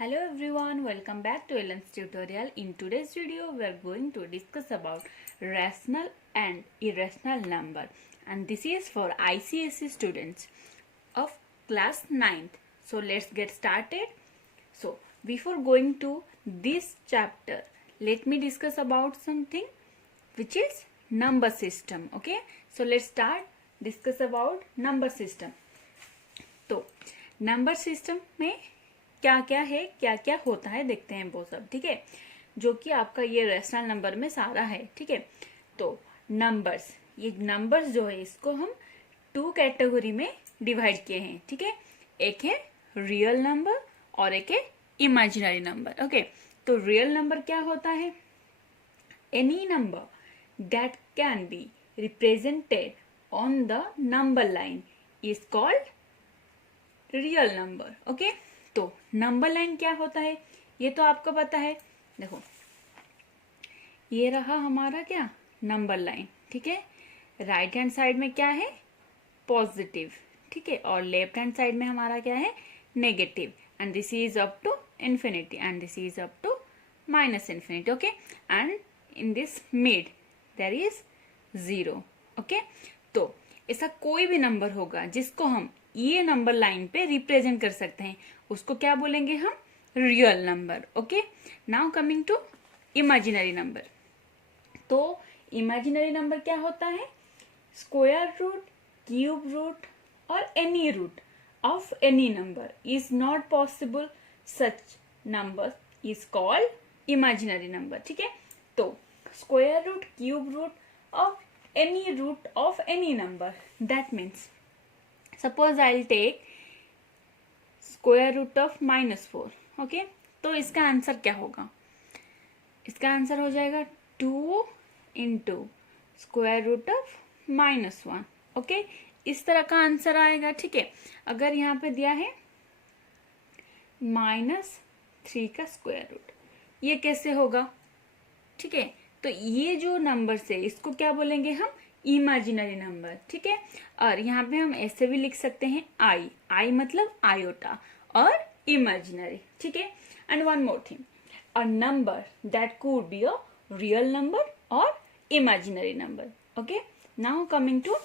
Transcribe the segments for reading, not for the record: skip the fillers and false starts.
Hello everyone, welcome back to Ellen's tutorial. In today's video, we are going to discuss about rational and irrational number, and this is for ICSE students of class 9th. So let's get started. So before going to this chapter, let me discuss about something which is number system. Okay, so let's start discuss about number system. तो number system में क्या क्या है, क्या क्या होता है, देखते हैं वो सब. ठीक है, जो कि आपका ये रैशनल नंबर में सारा है. ठीक है, तो नंबर्स, ये नंबर्स जो है इसको हम टू कैटेगरी में डिवाइड किए हैं. ठीक है, एक है रियल नंबर और एक है इमेजिनरी नंबर. ओके, तो रियल नंबर क्या होता है? Any number that can be represented on the number line is called real number. Okay, तो नंबर लाइन क्या होता है ये तो आपको पता है. देखो, ये रहा हमारा क्या नंबर लाइन. ठीक है, राइट हैंड साइड में क्या है? पॉजिटिव. ठीक है, और लेफ्ट हैंड साइड में हमारा क्या है? Negative. And this is up to infinity and this is up to minus infinity. Okay, and in this mid there is 0. Okay, तो ऐसा कोई भी नंबर होगा जिसको हम ये नंबर लाइन पे रिप्रेजेंट कर सकते हैं, उसको क्या बोलेंगे हम? Real number. Okay, now coming to imaginary number. तो इमेजिनरी नंबर क्या होता है? स्क्वायर रूट, क्यूब रूट और any root of any number is not possible. Such number is called imaginary number. ठीक है, तो square root, cube root of any root of any number, that means suppose I'll take square root of -4. okay, तो इसका answer क्या होगा? इसका answer हो जाएगा 2 into square root of -1. Okay, इस तरह का आंसर आएगा. ठीक है, अगर यहाँ पे दिया है -3 का स्क्वायर रूट, ये कैसे होगा? ठीक है, तो ये जो नंबर है इसको क्या बोलेंगे हम? Imaginary number. ठीक है, और यहाँ पे हम ऐसे भी लिख सकते हैं आई मतलब आयोटा और इमेजिनरी. ठीक है, and one more thing, a number that could be a real number और imaginary number. Okay, now coming to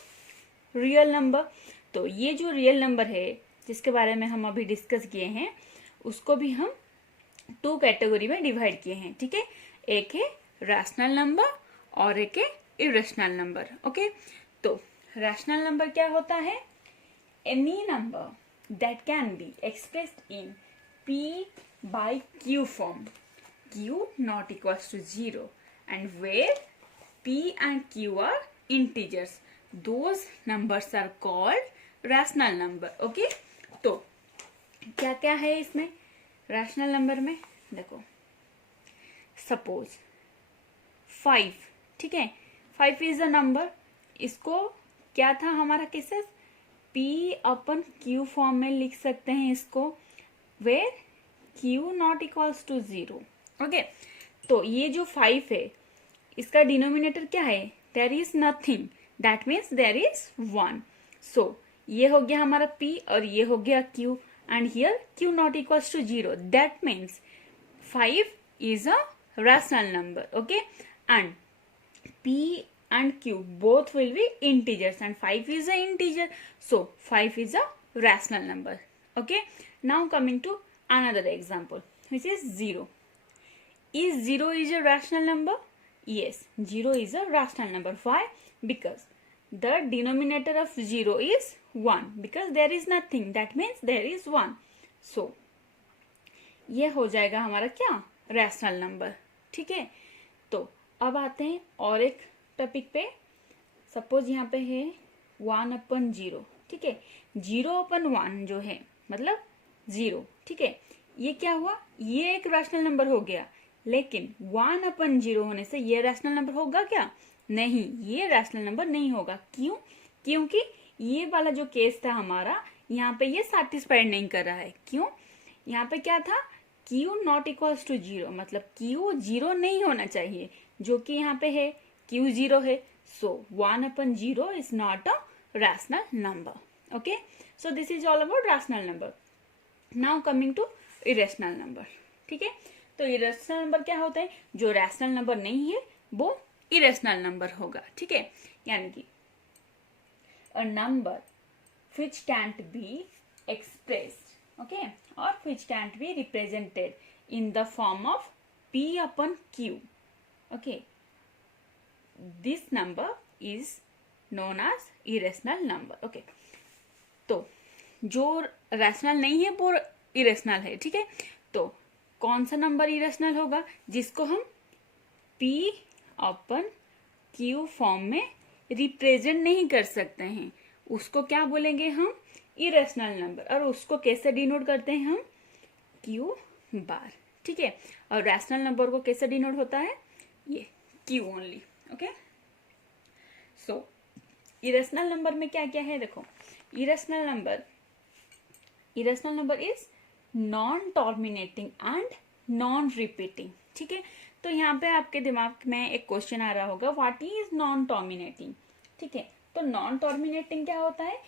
real number. तो ये जो रियल नंबर है जिसके बारे में हम अभी डिस्कस किए हैं, उसको भी हम टू कैटेगरी में डिवाइड किए हैं. ठीक है, एक है रैशनल नंबर और एक है इरेशनल नंबर. ओके, तो रैशनल नंबर क्या होता है? Any number that can be expressed in p by q form, q not equals to 0, and where p and q are integers, those numbers are called rational number. Okay, तो क्या क्या है इसमें rational number में? देखो, suppose 5. ठीक है, 5 is a number. इसको क्या था हमारा केसेस? p/q फॉर्म में लिख सकते हैं इसको, where q not equals to 0. Okay, तो ये जो 5 है इसका डिनोमिनेटर क्या है? There is nothing, that means there is 1. So ये हो गया हमारा p और ये हो गया q, and here q not equals to 0. That means 5 is a rational number. Okay, and p and q both will be integers and 5 is a integer, so 5 is a rational number. Okay, now coming to another example which is 0. Is 0 is a rational number? Yes, 0 is a rational number. Why? Because the denominator of 0 is 1, because there is nothing, that means there is 1. so ये हो जाएगा हमारा क्या? Rational number. ठीक है, तो अब आते हैं और एक टॉपिक पे. सपोज यहाँ पे है 1/0. ठीक है, 0/1 जो है मतलब 0. ठीक है, ये क्या हुआ? ये एक रैशनल नंबर हो गया, लेकिन 1/0 होने से ये रैशनल नंबर होगा क्या? नहीं, ये रैशनल नंबर नहीं होगा. क्यों? क्योंकि ये वाला जो केस था हमारा, यहाँ पे ये सेटिस्फाइड नहीं कर रहा है. क्यों? यहाँ पे क्या था? q नॉट इक्वल्स टू 0, मतलब q 0 नहीं होना चाहिए, जो कि यहाँ पे है q 0 है. So 1/0 is not a rational number. Okay, so this is all about rational number. Now coming to irrational number. ठीक है, तो इरेशनल नंबर क्या होता है, जो रैशनल नंबर नहीं है वो इरेशनल नंबर होगा। ठीक है, यानी कि a number which can't be expressed, okay, or which can't be represented in the form of p upon q, okay, this number is known as irrational number। okay, तो जो रैशनल नहीं है वो इरेशनल है। ठीक है, तो कौन सा नंबर इरेशनल होगा, जिसको हम p अपन q फॉर्म में रिप्रेजेंट नहीं कर सकते हैं, उसको क्या बोलेंगे हम, इरेशनल नंबर। और उसको कैसे डिनोट करते हैं हम, q बार। ठीक है, और रैशनल नंबर को कैसे डिनोट होता है, ये q ओनली। ओके, सो इरेशनल नंबर में क्या क्या है, देखो irrational number is non terminating and non repeating. ठीक है, तो यहाँ पे आपके दिमाग में एक क्वेश्चन आ रहा होगा, व्हाट इज नॉन टर्मिनेटिंग। ठीक है, तो नॉन टर्मिनेटिंग क्या होता है,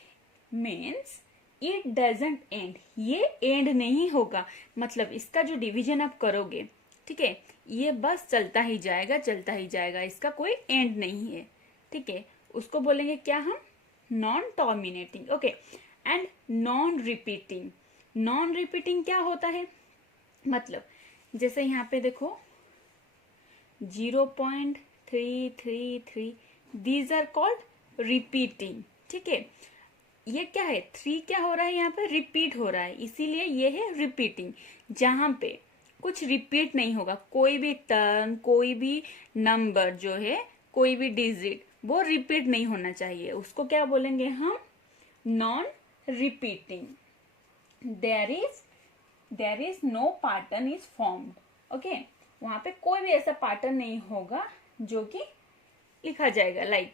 मीन्स इट डजंट एंड, ये एंड नहीं होगा, मतलब इसका जो डिवीजन आप करोगे, ठीक है, ये बस चलता ही जाएगा, इसका कोई एंड नहीं है। ठीक है, उसको बोलेंगे क्या हम, non terminating. Okay, and non repeating क्या होता है, मतलब जैसे यहाँ पे देखो 0.333, दीज आर कॉल्ड रिपीटिंग। ठीक है, ये क्या है, 3 क्या हो रहा है, यहाँ पे रिपीट हो रहा है, इसीलिए ये है रिपीटिंग, जहां पे कुछ रिपीट नहीं होगा, कोई भी टर्म, कोई भी नंबर जो है, कोई भी डिजिट वो रिपीट नहीं होना चाहिए, उसको क्या बोलेंगे हम, non repeating. There is no pattern is formed. Okay, वहां पे कोई भी ऐसा पैटर्न नहीं होगा जो कि लिखा जाएगा, लाइक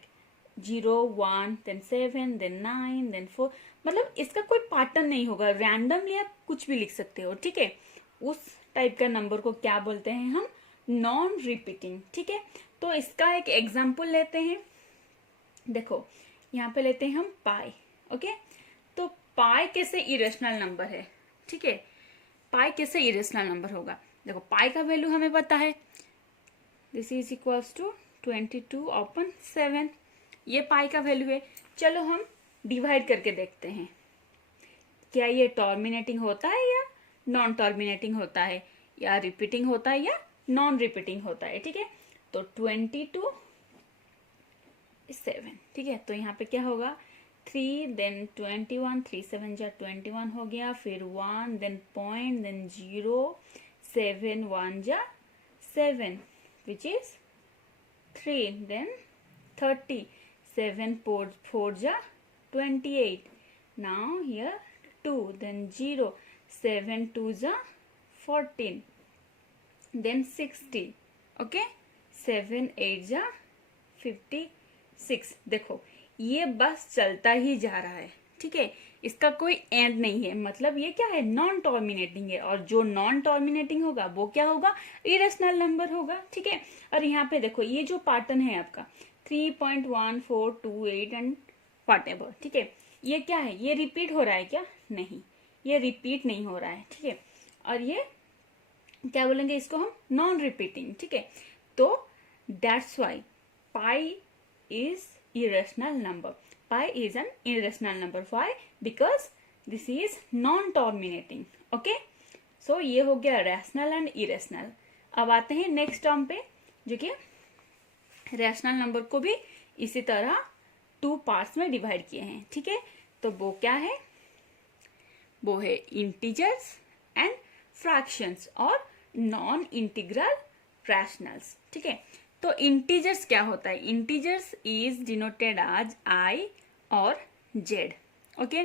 0 1 then 7 then 9 then 4, मतलब इसका कोई पैटर्न नहीं होगा, रैंडमली आप कुछ भी लिख सकते हो। ठीक है, उस टाइप का नंबर को क्या बोलते हैं हम, नॉन रिपीटिंग। ठीक है, तो इसका एक एग्जांपल लेते हैं, देखो यहाँ पे लेते हैं हम पाई। ओके, तो पाई कैसे इरेशनल नंबर है। ठीक है, पाई कैसे इरेशनल नंबर होगा, देखो पाई का वैल्यू हमें पता है, दिस इज इक्वल्स टू 22/7, ये पाई का वैल्यू है। चलो हम डिवाइड करके देखते हैं, क्या ये टर्मिनेटिंग होता है या नॉन टर्मिनेटिंग होता है, या रिपीटिंग होता है या नॉन रिपीटिंग होता है। ठीक है, तो 22/7। ठीक है, तो यहाँ पे क्या होगा, 3 देन 21, 3 7 जा 21 हो गया, फिर 1 देन पॉइंट देन 0, 7 1 जा 7 विच इज 3 देन 30, 7 4 जा 28, now here 2 then 0, 7 2 जा 14 then 60, okay, 7 8 जा 56। देखो ये बस चलता ही जा रहा है। ठीक है, इसका कोई एंड नहीं है, मतलब ये क्या है, नॉन टर्मिनेटिंग है, और जो नॉन टर्मिनेटिंग होगा वो क्या होगा, इरेशनल नंबर होगा। ठीक है, और यहाँ पे देखो ये जो पैटर्न है आपका 3.1428 एंड वॉट एवर। ठीक है, ये क्या है, ये रिपीट हो रहा है क्या, नहीं, ये रिपीट नहीं हो रहा है। ठीक है, और ये क्या बोलेंगे, इसको हम नॉन रिपीटिंग। ठीक है, तो that's why pi is irrational number. Pi is an irrational number. Why? Because this is non-terminating. Okay? So ये हो गया rational and irrational. अब आते हैं नेक्स्ट टर्म पे, जो कि रैशनल नंबर को भी इसी तरह 2 पार्ट्स में डिवाइड किए हैं। ठीक है, तो वो क्या है, वो है इंटीजर्स एंड फ्रैक्शंस और नॉन इंटीग्रल रैशनल्स। ठीक है, तो इंटीजर्स क्या होता है, integers is denoted as I और जेड। ओके,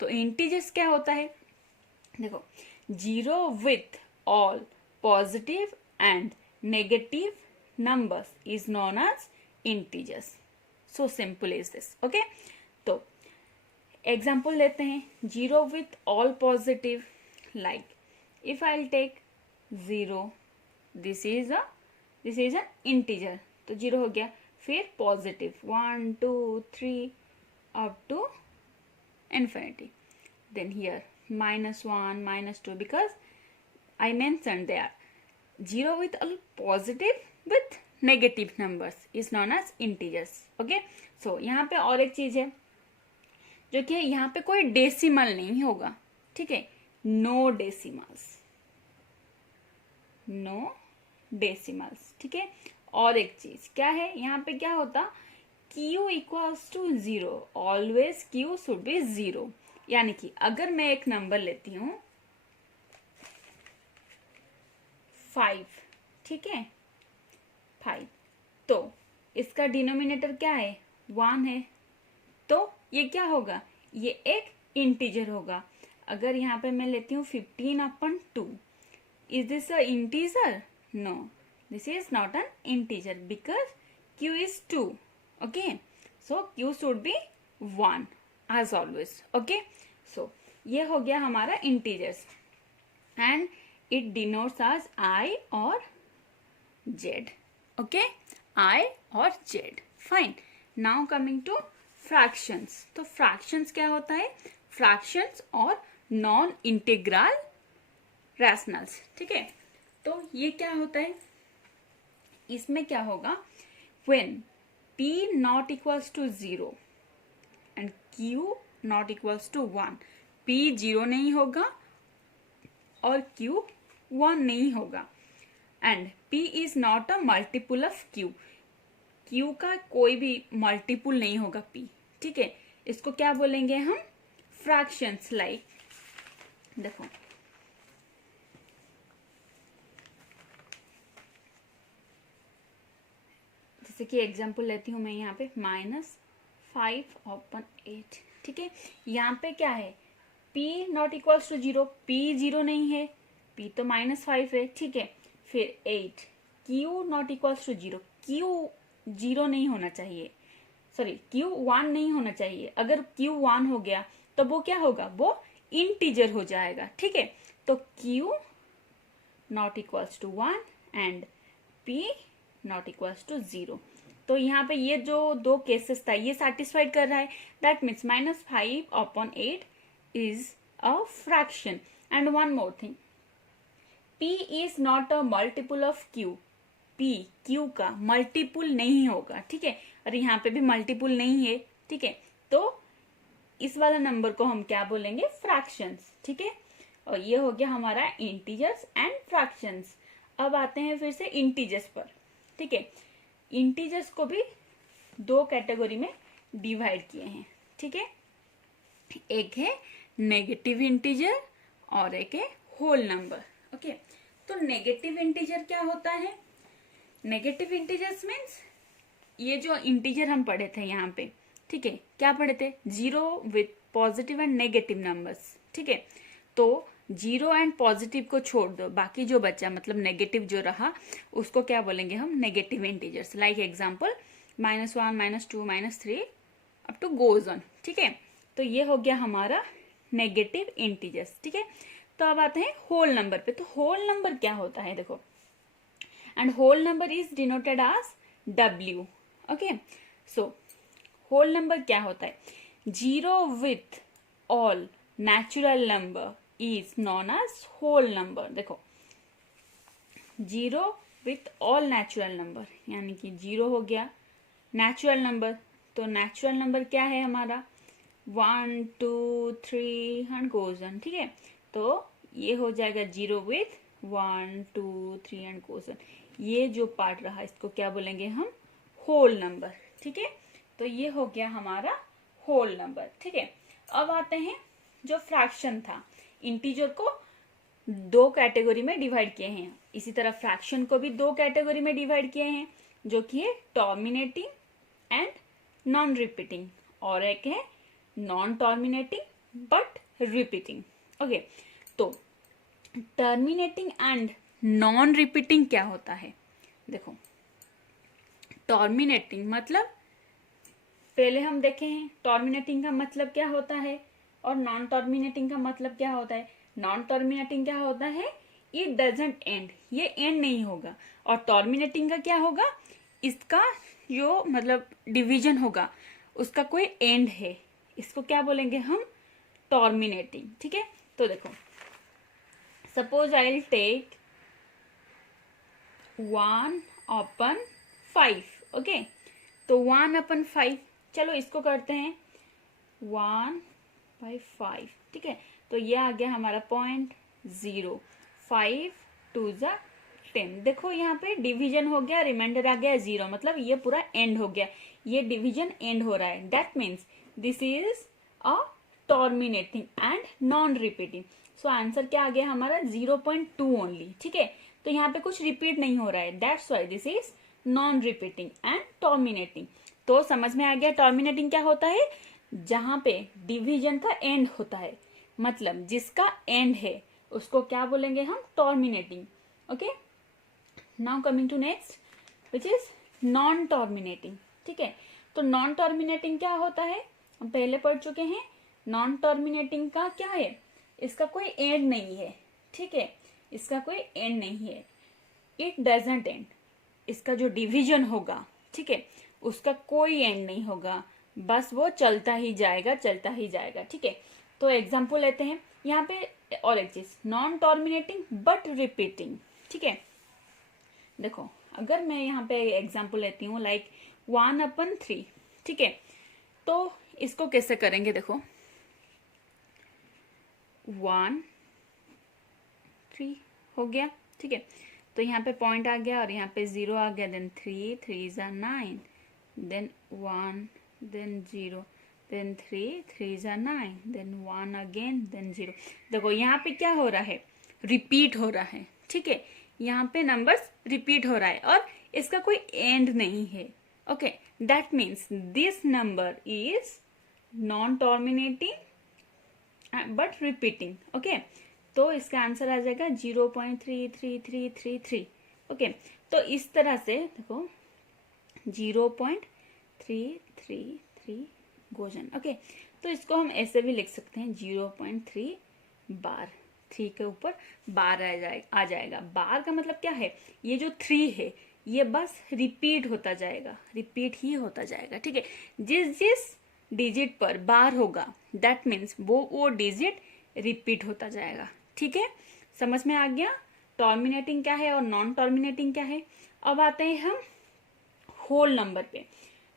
तो इंटीजर्स क्या होता है, देखो 0 with all positive and negative numbers is known as integers. So simple is this. Okay, तो एग्जाम्पल लेते हैं, 0 with all positive, like if I will take 0, this is an integer, तो 0 हो गया, फिर positive 1 2 3 up to infinity, then here -1 -2, because I mentioned there. 0 with all positive with negative numbers is known as integers. Okay, so यहाँ पे और एक चीज है जो कि यहाँ पे कोई डेसिमल नहीं होगा, ठीक है, नो डेसिमल्स, नो डेसिमल्स, ठीक है। और एक चीज क्या है, यहाँ पे क्या होता, q equals to 0, always q should be 0। यानी कि अगर मैं एक नंबर लेती हूं 5, ठीक है, 5, तो इसका डिनोमिनेटर क्या है, 1 है, तो ये क्या होगा, ये एक इंटीजर होगा। अगर यहाँ पे मैं लेती हूँ 15/2, is this a integer, no, this is not an integer because q is 2, okay, so q should be 1 as always, okay। so ये हो गया हमारा integers and it denotes as I और Z, okay, I और Z, fine. Now coming two fractions, तो fractions क्या होता है, फ्रैक्शंस और नॉन इंटीग्रल रैशनल्स, ठीक है। तो ये क्या होता है, इसमें क्या होगा, when p not equals to 0 and q not equals to 1, p 0 नहीं होगा और q 1 नहीं होगा, and p is not a multiple of q, q का कोई भी मल्टीपुल नहीं होगा p, ठीक है। इसको क्या बोलेंगे हम, फ्रैक्शंस। लाइक देखो, जैसे कि एग्जांपल लेती हूं मैं यहाँ पे -5/8, ठीक है। यहाँ पे क्या है, p not equals to 0, p 0 नहीं है, p तो -5 है, ठीक है। फिर 8, q not equals to 0, q 0 नहीं होना चाहिए, सॉरी q 1 नहीं होना चाहिए। अगर q 1 हो गया तो वो क्या होगा, वो इंटीजर हो जाएगा, ठीक है। तो q not equals to 1 and p not equals to 0। तो यहाँ पे ये जो दो केसेस था ये सेटिस्फाइड कर रहा है, that means -5/8 is a fraction. And one more thing, p is not a multiple of q, p q का मल्टीपुल नहीं होगा, ठीक है। और यहाँ पे भी मल्टीपुल नहीं है, ठीक है। तो इस वाला नंबर को हम क्या बोलेंगे, फ्रैक्शंस, ठीक है। और ये हो गया हमारा इंटीजर्स एंड फ्रैक्शंस। अब आते हैं फिर से इंटीजर्स पर, ठीक है। इंटीजर्स को भी दो कैटेगरी में डिवाइड किए हैं, ठीक है। एक है नेगेटिव इंटीजर और एक है होल नंबर, ओके। तो नेगेटिव इंटीजर क्या होता है, नेगेटिव इंटीजर्स मीन्स ये जो इंटीजर हम पढ़े थे यहाँ पे, ठीक है, क्या पढ़े थे, 0 with positive and negative numbers, ठीक है। तो 0 एंड पॉजिटिव को छोड़ दो, बाकी जो बचा मतलब नेगेटिव जो रहा उसको क्या बोलेंगे हम, negative integers. Like example -1, -2, -3 up to goes on, ठीक है। तो ये हो गया हमारा नेगेटिव इंटीजर्स, ठीक है। तो अब आते हैं होल नंबर पे। तो होल नंबर क्या होता है, देखो, and whole number is denoted as W, okay. So whole number क्या होता है, 0 with all natural number is known as whole number. देखो, 0 विथ ऑल नेचुरल नंबर, यानी कि 0 हो गया नेचुरल नंबर, तो नेचुरल नंबर क्या है हमारा, 1, 2, 3 एंड गोज ऑन, ठीक है। तो ये हो जाएगा 0 विथ 1, 2, 3 एंड गोज ऑन। ये जो पार्ट रहा इसको क्या बोलेंगे हम, होल नंबर, ठीक है। तो ये हो गया हमारा होल नंबर, ठीक है। अब आते हैं जो फ्रैक्शन था, इंटीजर को दो कैटेगरी में डिवाइड किए हैं, इसी तरह फ्रैक्शन को भी दो कैटेगरी में डिवाइड किए हैं, जो कि है टर्मिनेटिंग एंड नॉन रिपीटिंग, और एक है non terminating but repeating, okay. तो टर्मिनेटिंग एंड नॉन रिपीटिंग क्या होता है, देखो, टर्मिनेटिंग मतलब पहले हम देखे हैं टर्मिनेटिंग का मतलब क्या होता है और नॉन टर्मिनेटिंग का मतलब क्या होता है। नॉन टर्मिनेटिंग क्या होता है, इट डजंट एंड, ये एंड नहीं होगा। और टर्मिनेटिंग का क्या होगा, इसका जो मतलब डिवीजन होगा उसका कोई एंड है, इसको क्या बोलेंगे हम, टर्मिनेटिंग, ठीक है। तो देखो suppose I will take 1/5, okay. तो 1/5, चलो इसको करते हैं 1/5, ठीक है। तो ये आ गया हमारा 0.0, 5 2 ज़ा 10। देखो यहाँ पे डिवीजन हो गया, रिमाइंडर आ गया 0, मतलब ये पूरा एंड हो गया, ये डिवीजन एंड हो रहा है। That means this is a terminating and non repeating. So answer क्या आ गया हमारा 0.2 ओनली, ठीक है। तो यहाँ पे कुछ रिपीट नहीं हो रहा है, that's why this is non repeating and terminating. तो समझ में आ गया टर्मिनेटिंग क्या होता है, जहां पे डिवीजन का एंड होता है, मतलब जिसका एंड है उसको क्या बोलेंगे हम, terminating, okay. Now coming to next which is non terminating, ठीक है। तो नॉन टर्मिनेटिंग क्या होता है, हम पहले पढ़ चुके हैं। नॉन टर्मिनेटिंग का क्या है, इसका कोई एंड नहीं है, ठीक है, इसका कोई एंड नहीं है, इट डजंट एंड। इसका जो डिवीजन होगा, ठीक है, उसका कोई एंड नहीं होगा, बस वो चलता ही जाएगा, चलता ही जाएगा, ठीक है। तो एग्जाम्पल लेते हैं यहाँ पे, और एक चीज, नॉन टर्मिनेटिंग बट रिपीटिंग, ठीक है। देखो अगर मैं यहाँ पे एग्जाम्पल लेती हूँ लाइक 1/3, ठीक है। तो इसको कैसे करेंगे, देखो 1 3 हो गया, ठीक है। तो यहाँ पे पॉइंट आ गया और यहाँ पे 0 आ गया, देन 3 3 ज़ा 9, देन 1, देन 0, देन 3 3 ज़ा 9, देन 1 अगेन, देन 0। देखो यहाँ पे क्या हो रहा है, रिपीट हो रहा है, ठीक है। यहाँ पे नंबर्स रिपीट हो रहा है और इसका कोई एंड नहीं है, okay. That means this number is non terminating but repeating, okay. तो इसका आंसर आ जाएगा 0.33333, ओके। तो इस तरह से देखो 0.333 गोजन, ओके। तो इसको हम ऐसे भी लिख सकते हैं 0.3 बार, 3 के ऊपर बार आ जाएगा। बार का मतलब क्या है, ये जो 3 है ये बस रिपीट होता जाएगा, रिपीट ही होता जाएगा, ठीक है। जिस जिस डिजिट पर बार होगा दैट मीन्स वो डिजिट रिपीट होता जाएगा, ठीक है। समझ में आ गया टर्मिनेटिंग क्या है और नॉन टर्मिनेटिंग क्या है। अब आते हैं हम होल नंबर पे,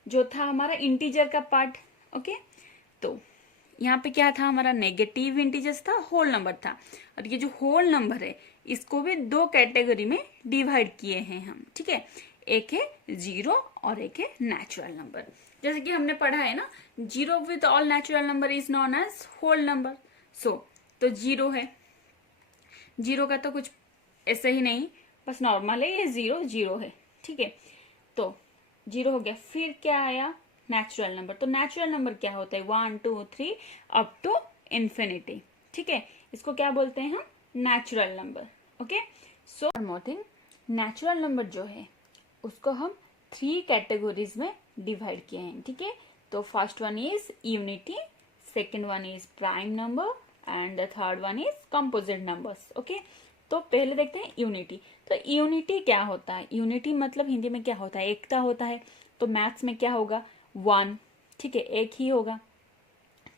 जो था हमारा इंटीजर का पार्ट, ओके। तो यहाँ पे क्या था हमारा, नेगेटिव इंटीजर्स था, होल नंबर था। और ये जो होल नंबर है इसको भी 2 कैटेगरी में डिवाइड किए हैं हम, ठीक है। एक है 0 और एक है नेचुरल नंबर। जैसे कि हमने पढ़ा है ना, 0 with all natural number is known as whole number. So तो 0 है, 0 का तो कुछ ऐसे ही नहीं, बस नॉर्मल है, ये 0 0 है, ठीक है। तो 0 हो गया, फिर क्या आया, नेचुरल नंबर। तो नेचुरल नंबर क्या होता है, 1 2 3 अप टू इन्फिनिटी, ठीक है। इसको क्या बोलते हैं हम, नेचुरल नंबर, ओके। सो मोर थिंग, नेचुरल नंबर जो है उसको हम 3 कैटेगरीज में डिवाइड किए हैं, ठीक है। तो first one is unity, second one is prime number and the third one is composite numbers, okay. तो पहले देखते हैं यूनिटी। तो यूनिटी क्या होता है, यूनिटी मतलब हिंदी में क्या होता है, एकता होता है। तो मैथ्स में क्या होगा, 1, ठीक है, एक ही होगा।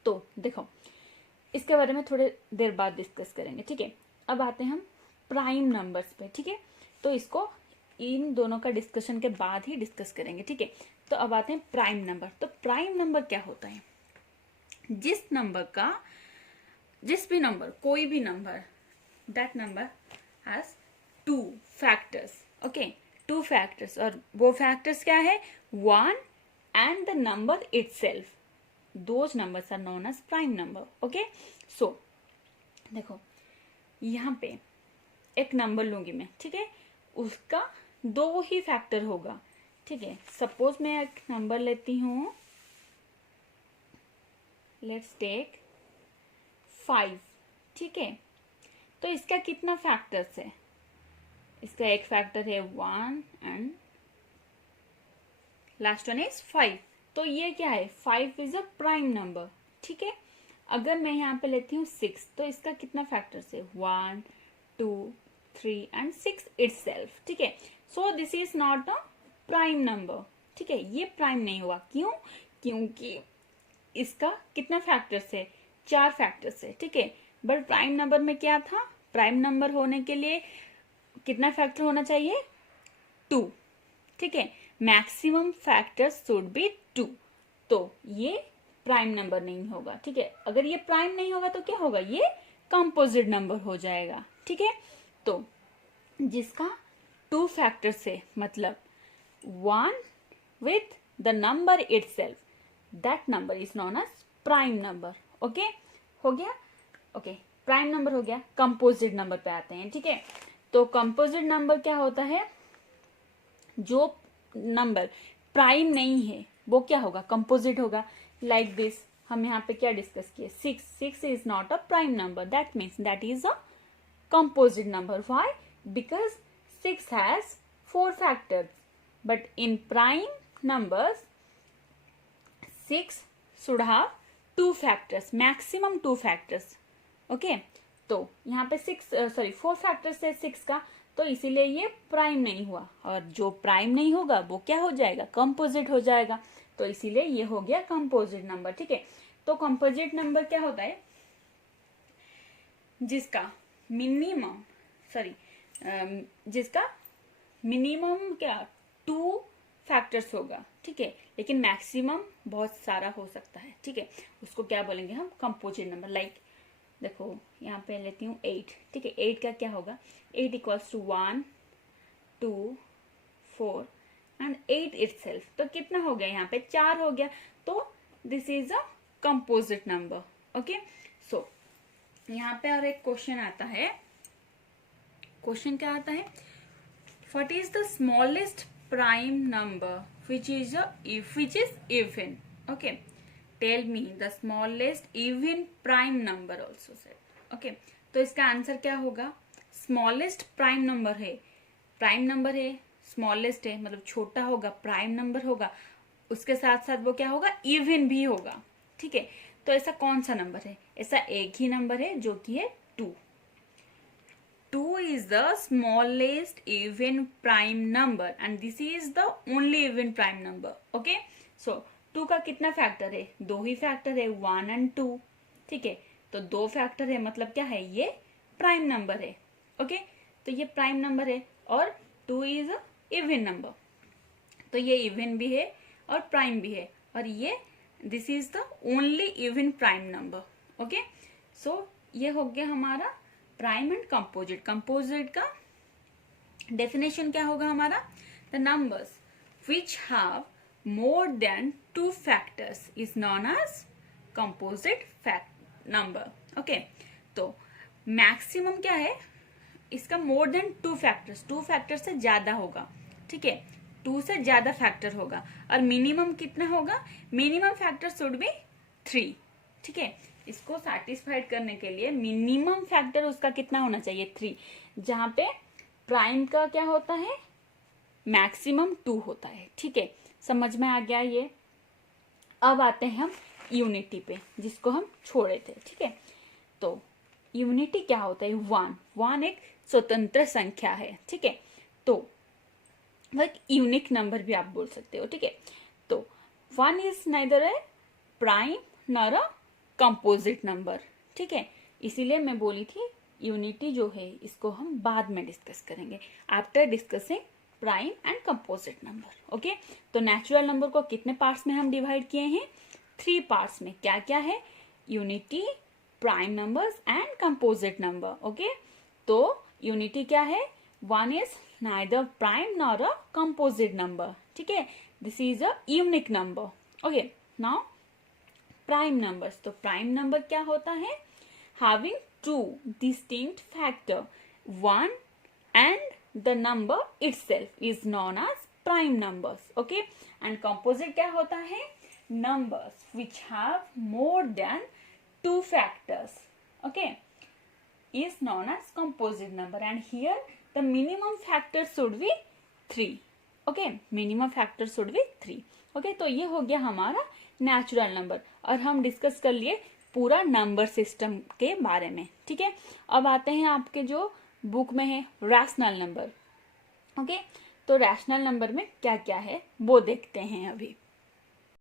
तो देखो इसके बारे में थोड़े देर बाद डिस्कस करेंगे, ठीक है। अब आते हैं हम प्राइम नंबर्स पे, ठीक है। तो इसको इन दोनों का डिस्कशन के बाद ही डिस्कस करेंगे, ठीक है। तो अब आते हैं प्राइम नंबर। तो प्राइम नंबर क्या होता है, जिस नंबर का, जिस भी नंबर, कोई भी number, that number has 2 factors, okay, 2 factors. और वो फैक्टर्स क्या है, 1 and the number itself, those numbers are known as prime number, okay। so देखो यहाँ पे एक नंबर लूंगी मैं, ठीक है, उसका 2 ही फैक्टर होगा, ठीक है। सपोज मैं एक नंबर लेती हूँ, लेट्स टेक 5, ठीक है। तो इसका कितना फैक्टर्स है, इसका एक फैक्टर है 1 एंड लास्ट वन इज 5। तो ये क्या है, 5 इज अ प्राइम नंबर, ठीक है। अगर मैं यहाँ पे लेती हूँ 6, तो इसका कितना फैक्टर्स है, 1 2 3 एंड 6 इटसेल्फ, ठीक है। सो this is not a prime number, ठीक है, ये प्राइम नहीं हुआ। क्यों, क्योंकि इसका कितना फैक्टर्स है, 4 फैक्टर्स है, ठीक है। बट प्राइम नंबर में क्या था, प्राइम नंबर होने के लिए कितना फैक्टर होना चाहिए? 2, ठीक है। मैक्सिमम फैक्टर शुड बी 2, तो ये प्राइम नंबर नहीं होगा, ठीक है। अगर ये प्राइम नहीं होगा तो क्या होगा? ये कंपोजिट नंबर हो जाएगा, ठीक है। तो जिसका 2 फैक्टर से मतलब 1 with the number itself, that number is known as prime number. Okay, हो गया? ओके, प्राइम नंबर हो गया। कंपोजिट नंबर पे आते हैं, ठीक है। तो कंपोजिट नंबर क्या होता है? जो नंबर प्राइम नहीं है वो क्या होगा? कंपोजिट होगा। लाइक दिस, हम यहाँ पे क्या डिस्कस किए? 6 is not a prime number, that means that is a composite number. Why? Because 6 has 4 factors, but in prime numbers 6 should have 2 factors, maximum 2 factors. Okay, तो यहाँ पे 4 factors है 6 का, तो इसीलिए ये प्राइम नहीं हुआ। और जो प्राइम नहीं होगा वो क्या हो जाएगा? कंपोजिट हो जाएगा। तो इसीलिए ये हो गया कंपोजिट नंबर, ठीक है। तो कंपोजिट नंबर क्या होता है? जिसका मिनिमम क्या 2 फैक्टर्स होगा, ठीक है, लेकिन मैक्सिमम बहुत सारा हो सकता है, ठीक है। उसको क्या बोलेंगे हम? Composite number. लाइक देखो यहाँ पे लेती हूँ 8, ठीक है। 8 का क्या होगा? 8 इक्वल्स टू 1, 2, 4 एंड 8 इटसेल्फ। तो कितना हो गया? यहाँ पे 4 हो गया। तो this is a composite number. Okay, so यहाँ पे और एक क्वेश्चन आता है। क्वेश्चन क्या आता है? What is the smallest prime number which is even? Okay, tell me the smallest even prime number also set. Okay, तो इसका आंसर क्या होगा? स्मॉलेस्ट प्राइम नंबर है, स्मॉलेस्ट है मतलब छोटा होगा, प्राइम नंबर होगा, उसके साथ साथ वो क्या होगा? इवन भी होगा, ठीक है। तो ऐसा कौन सा नंबर है? ऐसा एक ही नंबर है जो कि है 2 is the smallest even prime number and this is the only even prime number. Okay, so 2 का कितना फैक्टर है? 2 ही फैक्टर है, 1 and 2, ठीक है। तो 2 फैक्टर है मतलब क्या है? ये प्राइम नंबर है। ओके, तो ये प्राइम नंबर है और 2 इज अ इवन नंबर, तो ये इवन भी है और प्राइम भी है, और ये this is the only even prime number. Okay, so ये हो गया हमारा प्राइम एंड कंपोजिट। कंपोजिट का डेफिनेशन क्या होगा हमारा? The numbers which have more than 2 factors is known as composite number. Okay, तो मैक्सिमम क्या है इसका? मोर देन 2 फैक्टर्स, 2 फैक्टर से ज्यादा होगा, ठीक है, 2 से ज्यादा फैक्टर होगा। और मिनिमम कितना होगा? मिनिमम फैक्टर शुड बी 3, ठीक है। इसको सैटिस्फाइड करने के लिए मिनिमम फैक्टर उसका कितना होना चाहिए? 3, जहां पे प्राइम का क्या होता है? मैक्सिमम 2 होता है, ठीक है। समझ में आ गया ये? अब आते हैं हम यूनिटी पे, जिसको हम छोड़े थे, ठीक है। तो यूनिटी क्या होता है? 1 एक स्वतंत्र संख्या है, ठीक है। तो वह एक यूनिक नंबर भी आप बोल सकते हो, ठीक है। तो 1 is neither A prime nor a composite number, ठीक है। इसीलिए मैं बोली थी यूनिटी जो है इसको हम बाद में डिस्कस करेंगे, after discussing prime and composite number. Okay, तो नेचुरल नंबर को कितने पार्ट्स में हम डिवाइड किए हैं? 3 पार्ट्स में। क्या क्या है? Unity, prime numbers and composite number. Okay, तो यूनिटी क्या है? 1 is neither prime nor a composite number, ठीक है। This is a unique number. Okay, now prime numbers. तो prime number क्या होता है? Having 2 distinct factor, 1 and the number itself is known as prime numbers. Okay, and composite क्या होता है? Numbers which have more than 2 factors. Okay, is known as composite number, and here the minimum factor should be 3. Okay, minimum factor should be 3. Okay, तो ये हो गया हमारा natural number, और हम डिस्कस कर लिए पूरा नंबर सिस्टम के बारे में, ठीक है। अब आते हैं आपके जो बुक में है रैशनल नंबर। ओके, तो रैशनल नंबर में क्या क्या है वो देखते हैं अभी।